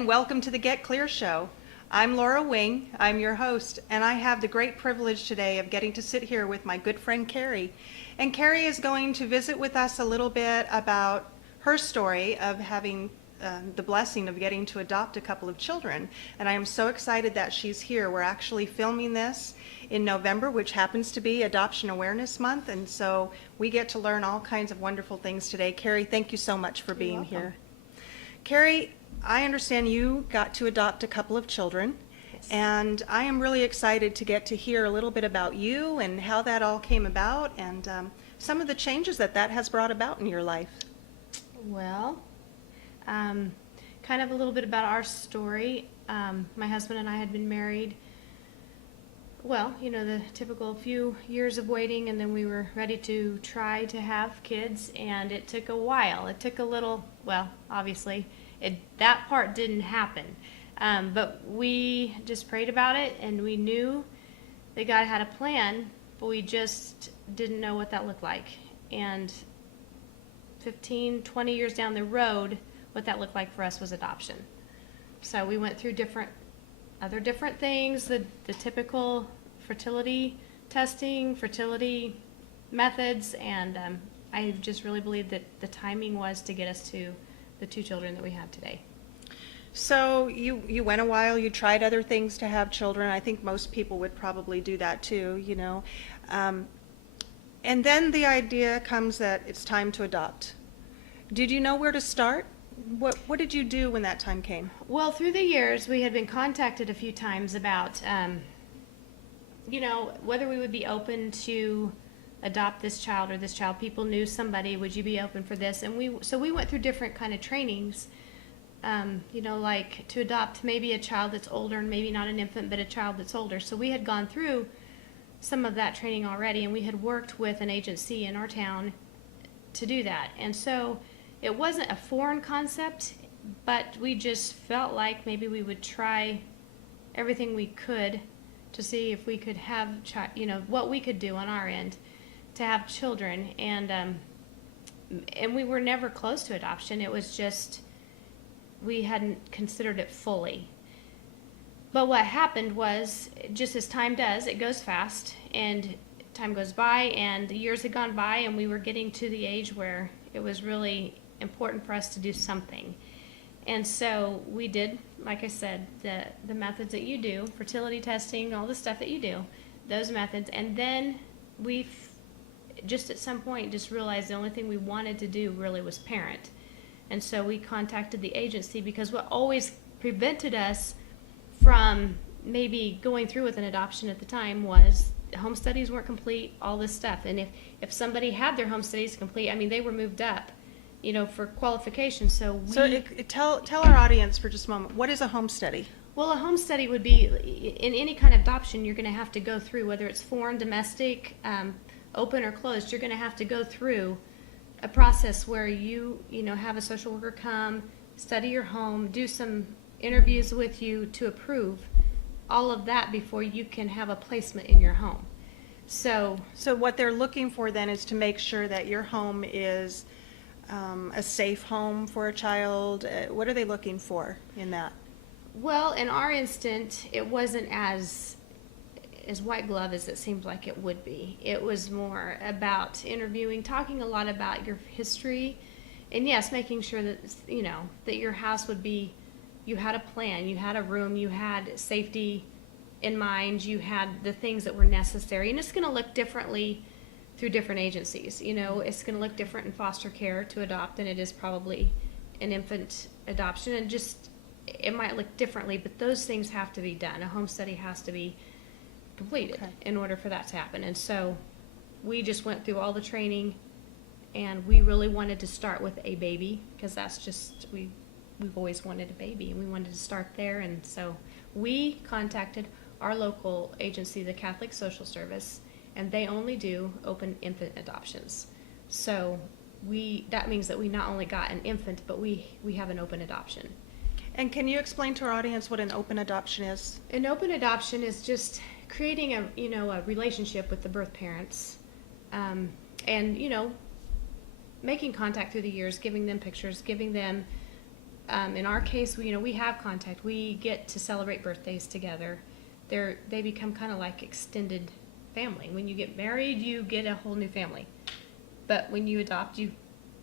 again, welcome to the Get Clear Show. I'm Laura Wing, I'm your host, and I have the great privilege today of getting to sit here with my good friend Cari. And Cari is going to visit with us a little bit about her story of having the blessing of getting to adopt a couple of children. And I am so excited that she's here. We're actually filming this in November, which happens to be Adoption Awareness Month, and so we get to learn all kinds of wonderful things today. Cari, thank you so much for being here. Cari, I understand you got to adopt a couple of children, Yes. and I am really excited to get to hear a little bit about you and how that all came about and some of the changes that has brought about in your life. Well, kind of a little bit about our story. My husband and I had been married, well, you know, the typical few years of waiting, and then we were ready to try to have kids, and it took a while. It took a little, well, obviously, that part didn't happen. But we just prayed about it, and we knew that God had a plan, but we just didn't know what that looked like. And 15, 20 years down the road, what that looked like for us was adoption. So we went through different things, the typical fertility testing, fertility methods, and I just really believe that the timing was to get us to the two children that we have today. So you went a while, you tried other things to have children. I think most people would probably do that too, you know. And then the idea comes that it's time to adopt. Did you know where to start? What did you do when that time came? Well, through the years, we had been contacted a few times about, you know, whether we would be open to adopt this child or this child. People knew somebody, would you be open for this? And we went through different kind of trainings, you know, like to adopt maybe a child that's older, and maybe not an infant, but a child that's older. So we had gone through some of that training already, and we had worked with an agency in our town to do that. And so it wasn't a foreign concept, but we just felt like maybe we would try everything we could to see if we could have, you know, what we could do on our end to have children. And we were never close to adoption. It was just, we hadn't considered it fully. But what happened was, just as time does, it goes fast, and time goes by, and the years had gone by, and we were getting to the age where it was really important for us to do something. And so we did, like I said, the methods that you do, fertility testing, all the stuff that you do, those methods. And then we just at some point just realized the only thing we wanted to do really was parent. And so we contacted the agency, because what always prevented us from maybe going through with an adoption at the time was home studies weren't complete, all this stuff. And if somebody had their home studies complete, I mean, they were moved up, you know, for qualifications. So tell our audience for just a moment, what is a home study? Well, a home study would be, in any kind of adoption, you're going to have to go through, whether it's foreign, domestic, open or closed, you're going to have to go through a process where you know, have a social worker come, study your home, do some interviews with you to approve all of that before you can have a placement in your home. So what they're looking for then is to make sure that your home is a safe home for a child. What are they looking for in that? Well, in our instant, it wasn't as white glove as it seemed like it would be. It was more about interviewing, talking a lot about your history, and yes, making sure that, you know, that your house would be, you had a plan, you had a room, you had safety in mind, you had the things that were necessary. And it's going to look differently through different agencies. You know, it's going to look different in foster care to adopt than it is probably an infant adoption, and just, it might look differently, but those things have to be done. A home study has to be completed in order for that to happen. And so we just went through all the training, and we really wanted to start with a baby, because that's just, we've always wanted a baby, and we wanted to start there. And so we contacted our local agency, the Catholic Social Service, and they only do open infant adoptions. So that means that we not only got an infant, but we have an open adoption. And can you explain to our audience what an open adoption is? An open adoption is just creating a relationship with the birth parents, and, you know, making contact through the years, giving them pictures, giving them In our case, we have contact. We get to celebrate birthdays together. They become kind of like extended family. When you get married, you get a whole new family. But when you adopt, you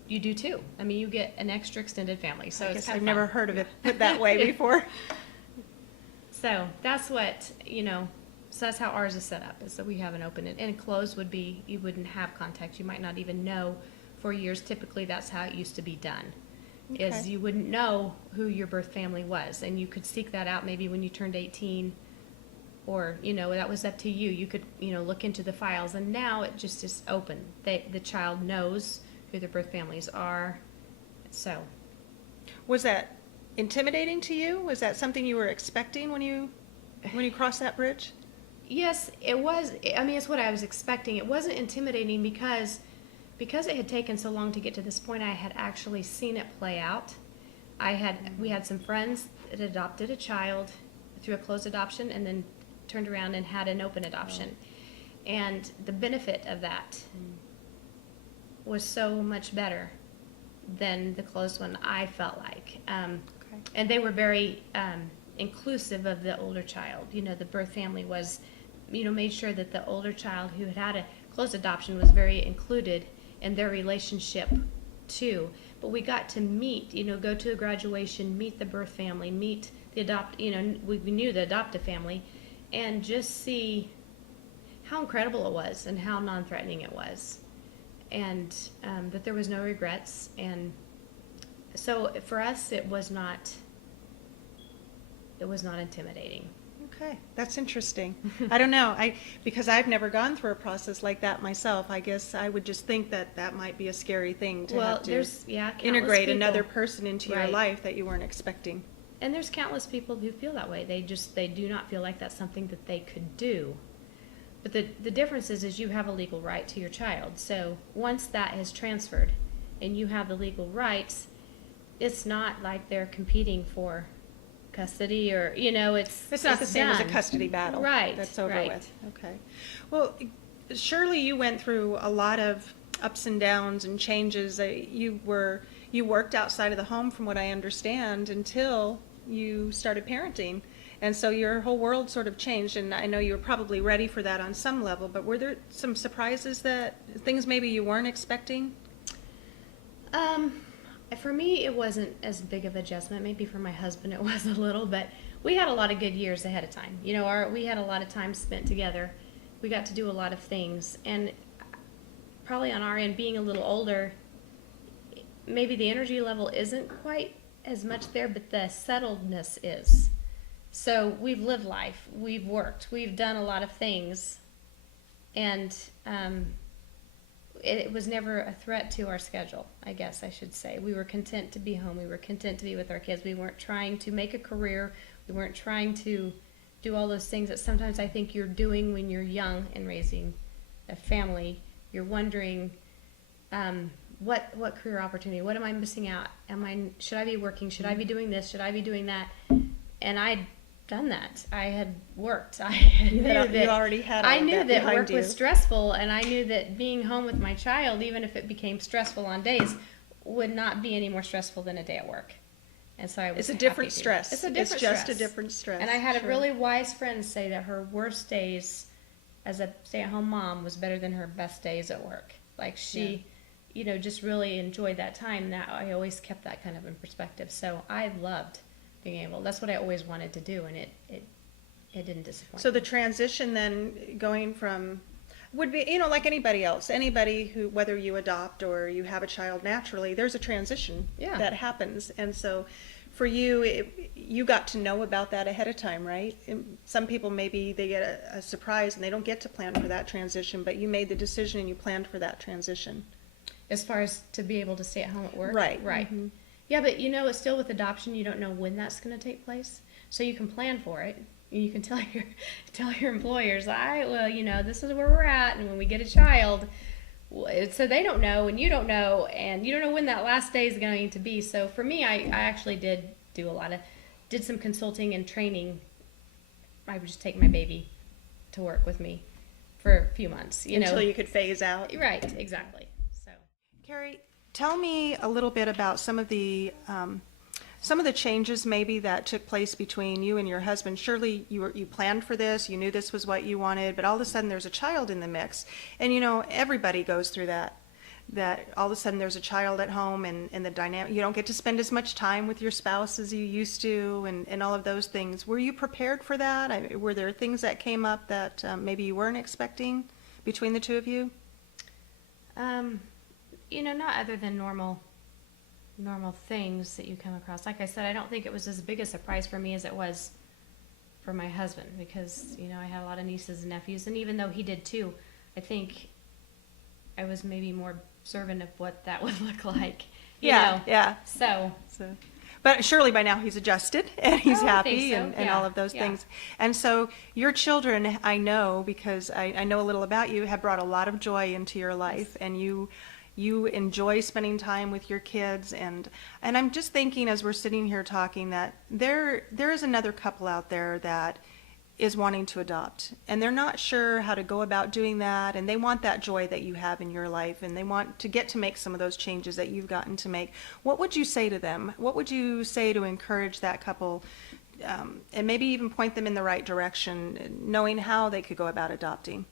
do too. I mean, you get an extra extended family. So I it's guess kind I've of never fun. heard of it put that way before. So that's what, so that's how ours is set up, is that we have an open and closed would be, you wouldn't have contact. You might not even know for years. Typically, that's how it used to be done, is Okay. you wouldn't know who your birth family was. And you could seek that out maybe when you turned 18, or, that was up to you. You could, look into the files. And now it just is open. The child knows who their birth families are. So, Was that intimidating to you? Was that something you were expecting when you crossed that bridge? yes, it was. I mean, it's what I was expecting. It wasn't intimidating because it had taken so long to get to this point. I had actually seen it play out. We had some friends that adopted a child through a closed adoption and then turned around and had an open adoption. And the benefit of that was so much better than the closed one, I felt like. Okay. And they were very inclusive of the older child. The birth family was, made sure that the older child who had a closed adoption was very included in their relationship too. But we got to meet, go to a graduation, meet the birth family, meet the we knew the adoptive family, and just see how incredible it was and how non-threatening it was. And that there was no regrets. And so for us, it was not intimidating. Okay, that's interesting. I don't know. Because I've never gone through a process like that myself. I guess I would just think that might be a scary thing to have to there's countless integrate people. another person into your Right. life that you weren't expecting. And there's countless people who feel that way. They do not feel like that's something that they could do. But the difference is you have a legal right to your child. So once that is transferred and you have the legal rights, it's not like they're competing for custody or, It's not the same as a done. custody battle. Right, That's over right. with. Okay. Well, surely you went through a lot of ups and downs and changes. You worked outside of the home, from what I understand, until you started parenting. And so your whole world sort of changed, and I know you were probably ready for that on some level, but were there some surprises, things maybe you weren't expecting? For me, it wasn't as big of an adjustment. Maybe for my husband it was a little, but we had a lot of good years ahead of time. We had a lot of time spent together. We got to do a lot of things, and probably on our end, being a little older, maybe the energy level isn't quite as much there, but the settledness is. So we've lived life, we've worked, we've done a lot of things, and it was never a threat to our schedule, I guess I should say. We were content to be home, we were content to be with our kids. We weren't trying to make a career, we weren't trying to do all those things that sometimes I think you're doing when you're young and raising a family. You're wondering, what career opportunity, what am I missing out? Should I be working? Should I be doing this? Should I be doing that? And I'd done that. I had worked. You already had all I of knew that that behind work you. was stressful, and I knew that being home with my child, even if it became stressful on days, would not be any more stressful than a day at work. And so I was It's a happy different to. stress. It's a different It's just stress. a different stress. And I had Sure. a really wise friend say that her worst days as a stay-at-home mom was better than her best days at work. Like she, just really enjoyed that time. That I always kept that kind of in perspective. So I loved being able. That's what I always wanted to do, and it didn't disappoint. So the transition then, going from, would be, like anybody else, anybody who, whether you adopt or you have a child naturally, there's a transition Yeah. that happens. And so for you, you got to know about that ahead of time, right? And some people, maybe they get a surprise and they don't get to plan for that transition, but you made the decision and you planned for that transition. As far as to be able to stay at home at work? Right. Right. Mhm. Yeah, but it's still with adoption, you don't know when that's going to take place. So you can plan for it. You can tell your employers, this is where we're at, and when we get a child, so they don't know, and you don't know when that last day is going to be. So for me, I actually did some consulting and training. I would just take my baby to work with me for a few months, Until you could phase out. Right, exactly. So Cari, tell me a little bit about some of the some of the changes maybe that took place between you and your husband. Surely you planned for this, you knew this was what you wanted, but all of a sudden there's a child in the mix. And everybody goes through that all of a sudden there's a child at home, and the dynamic, you don't get to spend as much time with your spouse as you used to, and all of those things. Were you prepared for that? Were there things that came up that maybe you weren't expecting between the two of you? Not other than normal things that you come across. Like I said, I don't think it was as big a surprise for me as it was for my husband, because I had a lot of nieces and nephews, and even though he did too, I think I was maybe more observant of what that would look like. Yeah. So, but surely by now he's adjusted and he's I happy, think so. and all of those Yeah. things. And so your children, I know, because I know a little about you, have brought a lot of joy into your life, and you enjoy spending time with your kids. And I'm just thinking, as we're sitting here talking, that there is another couple out there that is wanting to adopt, and they're not sure how to go about doing that, and they want that joy that you have in your life, and they want to get to make some of those changes that you've gotten to make. What would you say to them? What would you say to encourage that couple, and maybe even point them in the right direction, knowing how they could go about adopting?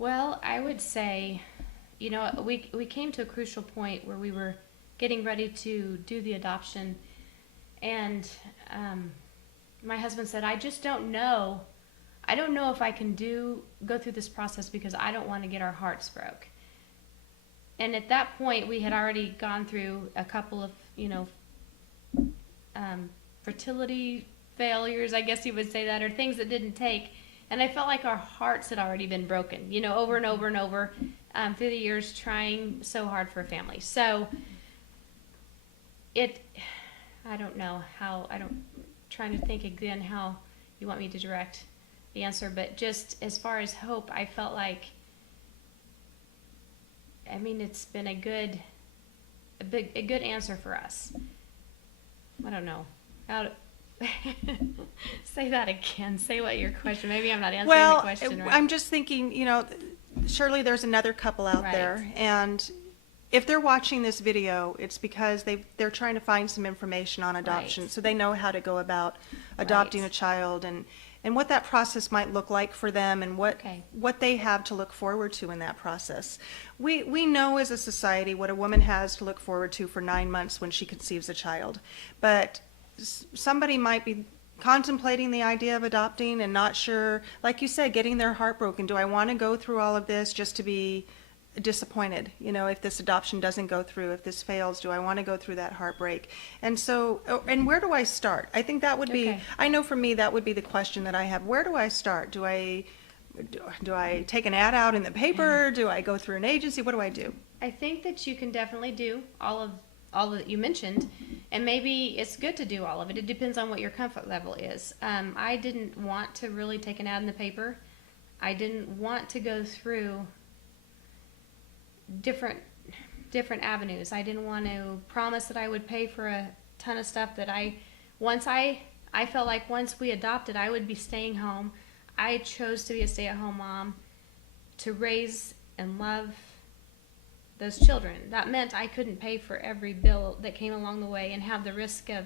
well, I would say, we came to a crucial point where we were getting ready to do the adoption, and my husband said, I just don't know. I don't know if I can go through this process, because I don't want to get our hearts broke. And at that point, we had already gone through a couple of, fertility failures, I guess you would say that, or things that didn't take. And I felt like our hearts had already been broken, over and over and over through the years, trying so hard for a family. So I don't know how, trying to think again how you want me to direct the answer, but just as far as hope, I felt like, it's been a good answer for us. I don't know how to say that again. Say what your question. Maybe I'm not answering the question right. I'm just thinking, surely there's another couple out Right. there, and if they're watching this video, it's because they're trying to find some information on adoption, Right. so they know how to go about adopting Right. a child, and what that process might look like for them, and what Okay. they have to look forward to in that process. We know as a society what a woman has to look forward to for 9 months when she conceives a child, but somebody might be contemplating the idea of adopting and not sure, like you said, getting their heart broken. Do I want to go through all of this just to be disappointed, if this adoption doesn't go through, if this fails, do I want to go through that heartbreak? And so, and where do I start? I think that would be, Okay. I know for me, that would be the question that I have. Where do I start? Do I take an ad out in the paper? Do I go through an agency? What do I do? I think that you can definitely do all that you mentioned, and maybe it's good to do all of it. It depends on what your comfort level is. I didn't want to really take an ad in the paper. I didn't want to go through different avenues. I didn't want to promise that I would pay for a ton of stuff that I felt like once we adopted, I would be staying home. I chose to be a stay-at-home mom to raise and love those children. That meant I couldn't pay for every bill that came along the way and have the risk of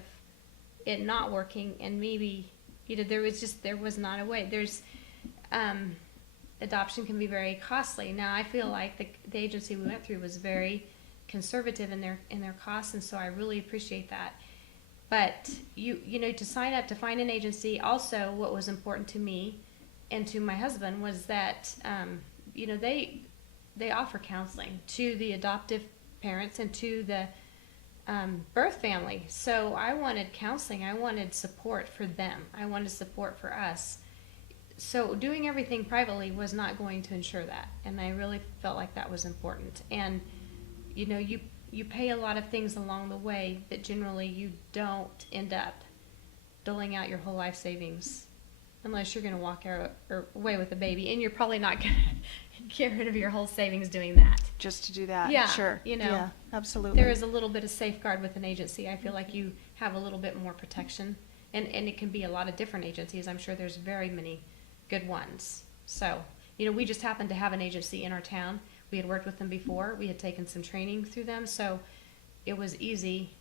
it not working, and maybe there was not a way. Adoption can be very costly. Now I feel like the agency we went through was very conservative in their costs, and so I really appreciate that. But to sign up to find an agency, also what was important to me and to my husband was that they offer counseling to the adoptive parents and to the birth family. So I wanted counseling. I wanted support for them. I wanted support for us. So doing everything privately was not going to ensure that, and I really felt like that was important. And you pay a lot of things along the way that generally you don't end up doling out your whole life savings, unless you're going to walk out or away with a baby, and you're probably not going to get rid of your whole savings doing that. Just to do that? Yeah, Sure. Yeah, absolutely. There is a little bit of safeguard with an agency. I feel like you have a little bit more protection, and it can be a lot of different agencies. I'm sure there's very many good ones. So, we just happened to have an agency in our town. We had worked with them before. We had taken some training through them, so it was easy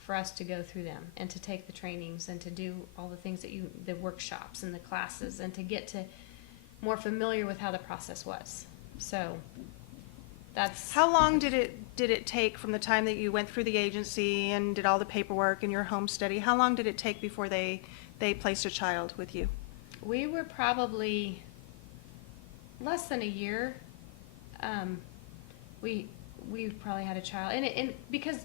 for us to go through them and to take the trainings and to do all the things that the workshops and the classes, and to get to more familiar with how the process was. So that's How long did it take from the time that you went through the agency and did all the paperwork and your home study? How long did it take before they placed a child with you? we were probably less than a year. We probably had a child, and because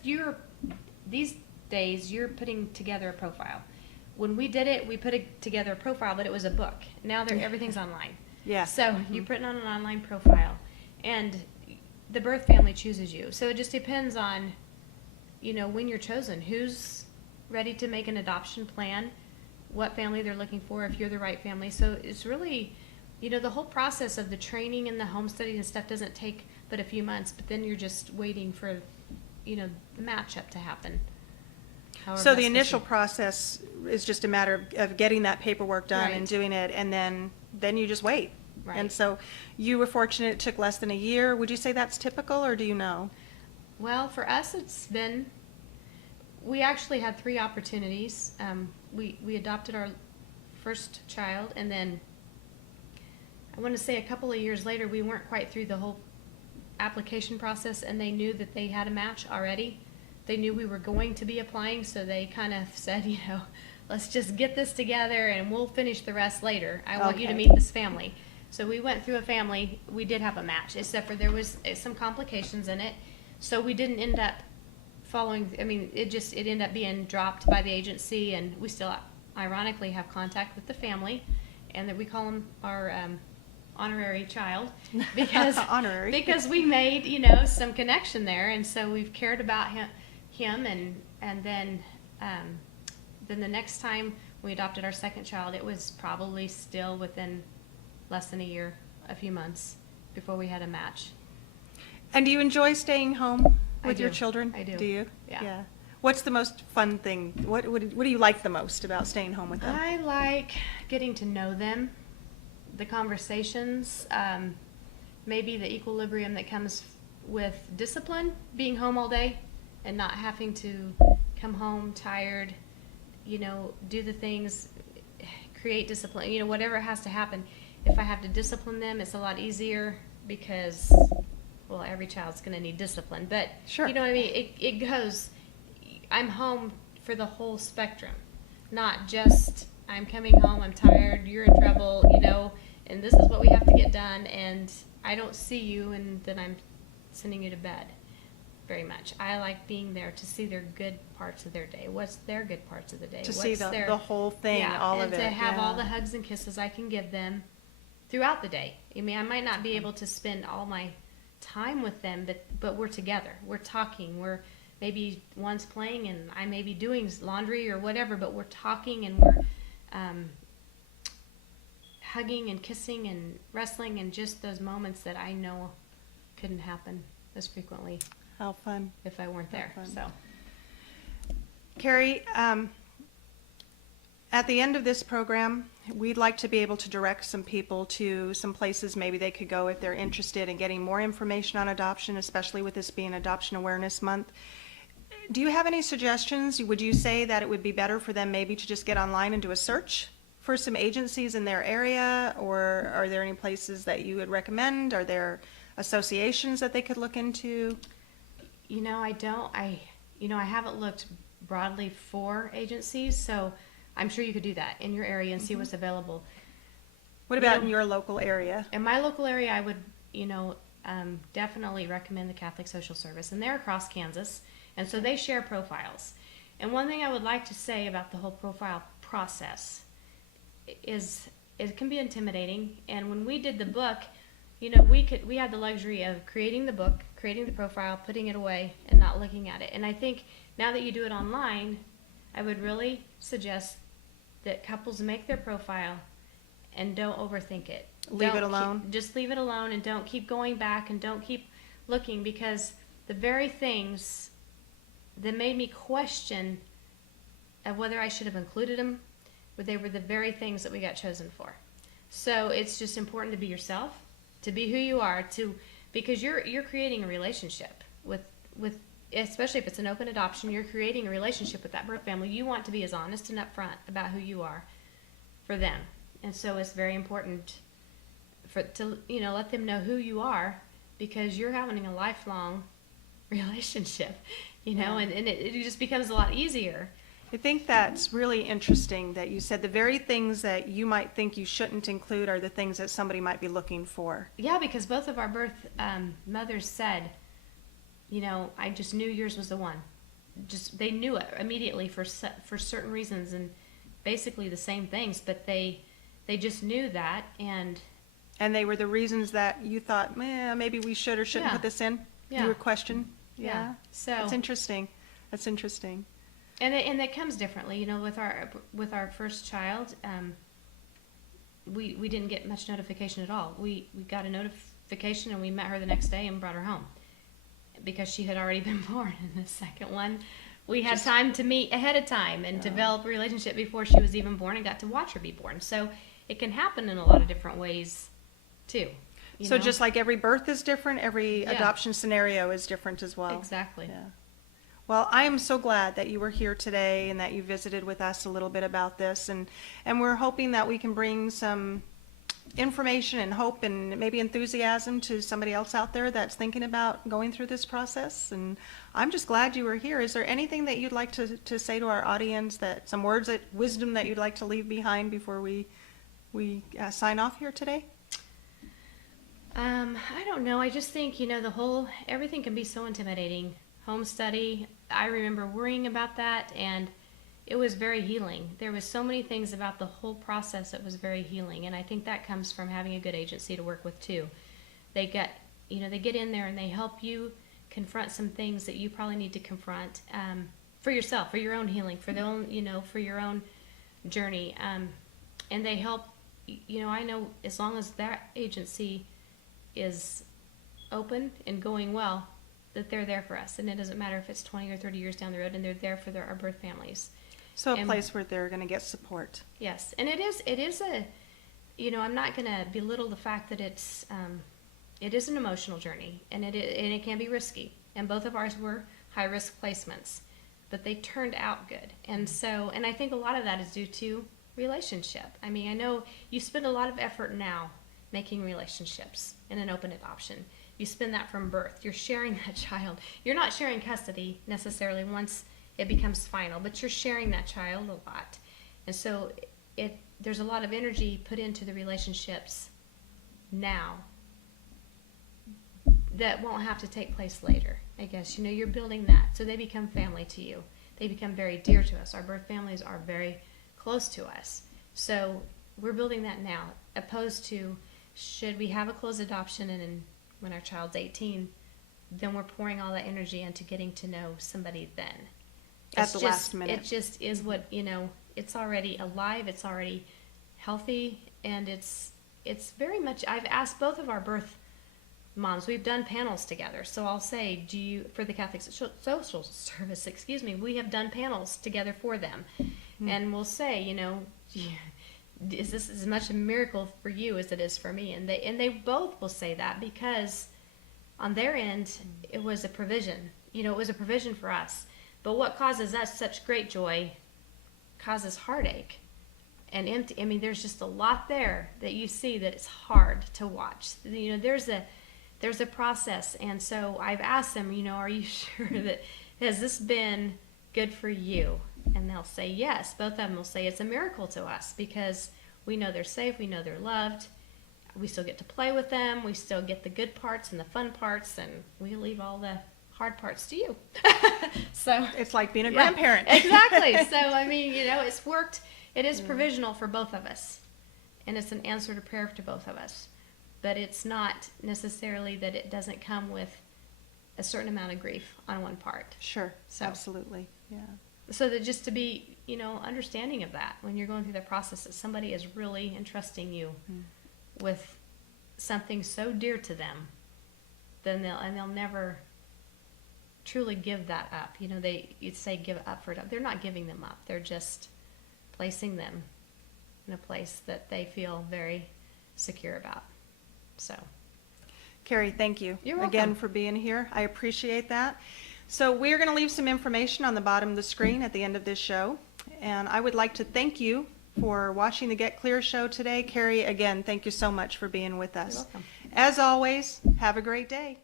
these days you're putting together a profile. When we did it, we put together a profile, but it was a book. Now everything's online. Yeah. So you're putting on an online profile, and the birth family chooses you. So it just depends on, when you're chosen, who's ready to make an adoption plan, what family they're looking for, if you're the right family. So it's really, the whole process of the training and the home study and stuff doesn't take but a few months, but then you're just waiting for, the matchup to happen. So the initial process is just a matter of getting that paperwork done and Right. doing it, and then you just wait. Right. And so you were fortunate it took less than a year. Would you say that's typical, or do you know? Well, for us, we actually had 3 opportunities. We adopted our first child, and then I want to say a couple of years later, we weren't quite through the whole application process, and they knew that they had a match already. They knew we were going to be applying, so they kind of said, let's just get this together and we'll finish the rest later. I want you to Okay. meet this family. So we went through a family. We did have a match, except for there was some complications in it. So we didn't end up following, it ended up being dropped by the agency, and we still ironically have contact with the family, and that we call them our honorary child because Honorary. because we made some connection there, and so we've cared about him and then the next time we adopted our second child, it was probably still within less than a year, a few months before we had a match. And do you enjoy staying home I with your do. children? I do. Do you? Yeah. What's the most fun thing? What do you like the most about staying home with them? I like getting to know them, the conversations, maybe the equilibrium that comes with discipline, being home all day and not having to come home tired, do the things, create discipline, whatever has to happen. If I have to discipline them, it's a lot easier because, well, every child's going to need discipline, but Sure. you know what I mean? It goes, I'm home for the whole spectrum, not just I'm coming home, I'm tired, you're in trouble, and this is what we have to get done, and I don't see you, and then I'm sending you to bed very much. I like being there to see their good parts of their day. What's their good parts of the day? To see What's their, the whole thing, yeah, all and of it. to have all yeah. the hugs and kisses I can give them throughout the day. I might not be able to spend all my time with them, but we're together. We're talking. We're maybe one's playing and I may be doing laundry or whatever, but we're talking and we're hugging and kissing and wrestling, and just those moments that I know couldn't happen as frequently How fun. if I weren't there. fun. So Cari, at the end of this program, we'd like to be able to direct some people to some places maybe they could go if they're interested in getting more information on adoption, especially with this being Adoption Awareness Month. Do you have any suggestions? Would you say that it would be better for them maybe to just get online and do a search for some agencies in their area, or are there any places that you would recommend? Are there associations that they could look into? I haven't looked broadly for agencies, so I'm sure you could do that in your area and see what's available. What about in your local area? In my local area, I would, definitely recommend the Catholic Social Service, and they're across Kansas, and so they share profiles. And one thing I would like to say about the whole profile process is it can be intimidating. And when we did the book, we had the luxury of creating the book, creating the profile, putting it away, and not looking at it. And I think now that you do it online, I would really suggest that couples make their profile and don't overthink it. Leave it alone? Just leave it alone, and don't keep going back, and don't keep looking, because the very things that made me question of whether I should have included them, they were the very things that we got chosen for. So it's just important to be yourself, to be who you are, because you're creating a relationship with especially if it's an open adoption, you're creating a relationship with that birth family. You want to be as honest and upfront about who you are for them. And so it's very important to let them know who you are, because you're having a lifelong relationship, Yeah. and it just becomes a lot easier. I think that's really interesting that you said the very things that you might think you shouldn't include are the things that somebody might be looking for. Yeah, because both of our birth mothers said, I just knew yours was the one. Just they knew it immediately for certain reasons, and basically the same things, but they just knew that, and they were the reasons that you thought, maybe we should or shouldn't Yeah. put this in? Yeah. You were questioned? Yeah. So That's interesting. That's interesting. and it comes differently, with our first child. We didn't get much notification at all. We got a notification and we met her the next day and brought her home because she had already been born. And the second one, we had time to meet ahead of time and develop a relationship before she was even born, and got to watch her be born. So it can happen in a lot of different ways too. So just like every birth is different, every Yeah. adoption scenario is different as well. Exactly. Yeah. Well, I am so glad that you were here today and that you visited with us a little bit about this, and we're hoping that we can bring some information and hope and maybe enthusiasm to somebody else out there that's thinking about going through this process. And I'm just glad you were here. Is there anything that you'd like to say to our audience, that some words of wisdom that you'd like to leave behind before we sign off here today? I don't know. I just think, everything can be so intimidating. Home study, I remember worrying about that, and it was very healing. There was so many things about the whole process that was very healing, and I think that comes from having a good agency to work with too. They get in there and they help you confront some things that you probably need to confront for yourself, for your own healing, for for your own journey. And they help. I know as long as that agency is open and going well, that they're there for us, and it doesn't matter if it's 20 or 30 years down the road, and they're there for our birth families. So a place where they're going to get support. Yes, and it is I'm not going to belittle the fact that it is an emotional journey, and it can be risky, and both of ours were high risk placements, but they turned out good. And I think a lot of that is due to relationship. I mean, I know you spend a lot of effort now making relationships in an open adoption. You spend that from birth. You're sharing that child. You're not sharing custody necessarily once it becomes final, but you're sharing that child a lot. And so there's a lot of energy put into the relationships now that won't have to take place later, I guess. You're building that. So they become family to you. They become very dear to us. Our birth families are very close to us. So we're building that now, opposed to should we have a closed adoption and when our child's 18, then we're pouring all that energy into getting to know somebody then. At the last minute. It just is what, it's already alive, it's already healthy, and it's very much, I've asked both of our birth moms, we've done panels together, so I'll say, for the Catholic Social Service, we have done panels together for them. And we'll say, is this as much a miracle for you as it is for me? And they both will say that, because on their end it was a provision. It was a provision for us. But what causes us such great joy causes heartache and empty. I mean, there's just a lot there that you see that it's hard to watch. There's a process, and so I've asked them, are you sure that has this been good for you? And they'll say yes. Both of them will say it's a miracle to us, because we know they're safe, we know they're loved, we still get to play with them, we still get the good parts and the fun parts, and we leave all the hard parts to you. So It's like being a grandparent. Exactly. So I mean, it's worked. It is provisional for both of us, and it's an answer to prayer to both of us. But it's not necessarily that it doesn't come with a certain amount of grief on one part. Sure. So. Absolutely. Yeah. So that just to be, understanding of that when you're going through the process, that somebody is really entrusting you with something so dear to them, then they'll never truly give that up. You'd say give up for it. They're not giving them up. They're just placing them in a place that they feel very secure about. So. Cari, thank you You're welcome. again for being here. I appreciate that. So we're going to leave some information on the bottom of the screen at the end of this show. And I would like to thank you for watching the Get Clear show today. Cari, again, thank you so much for being with us. You're welcome. As always, have a great day.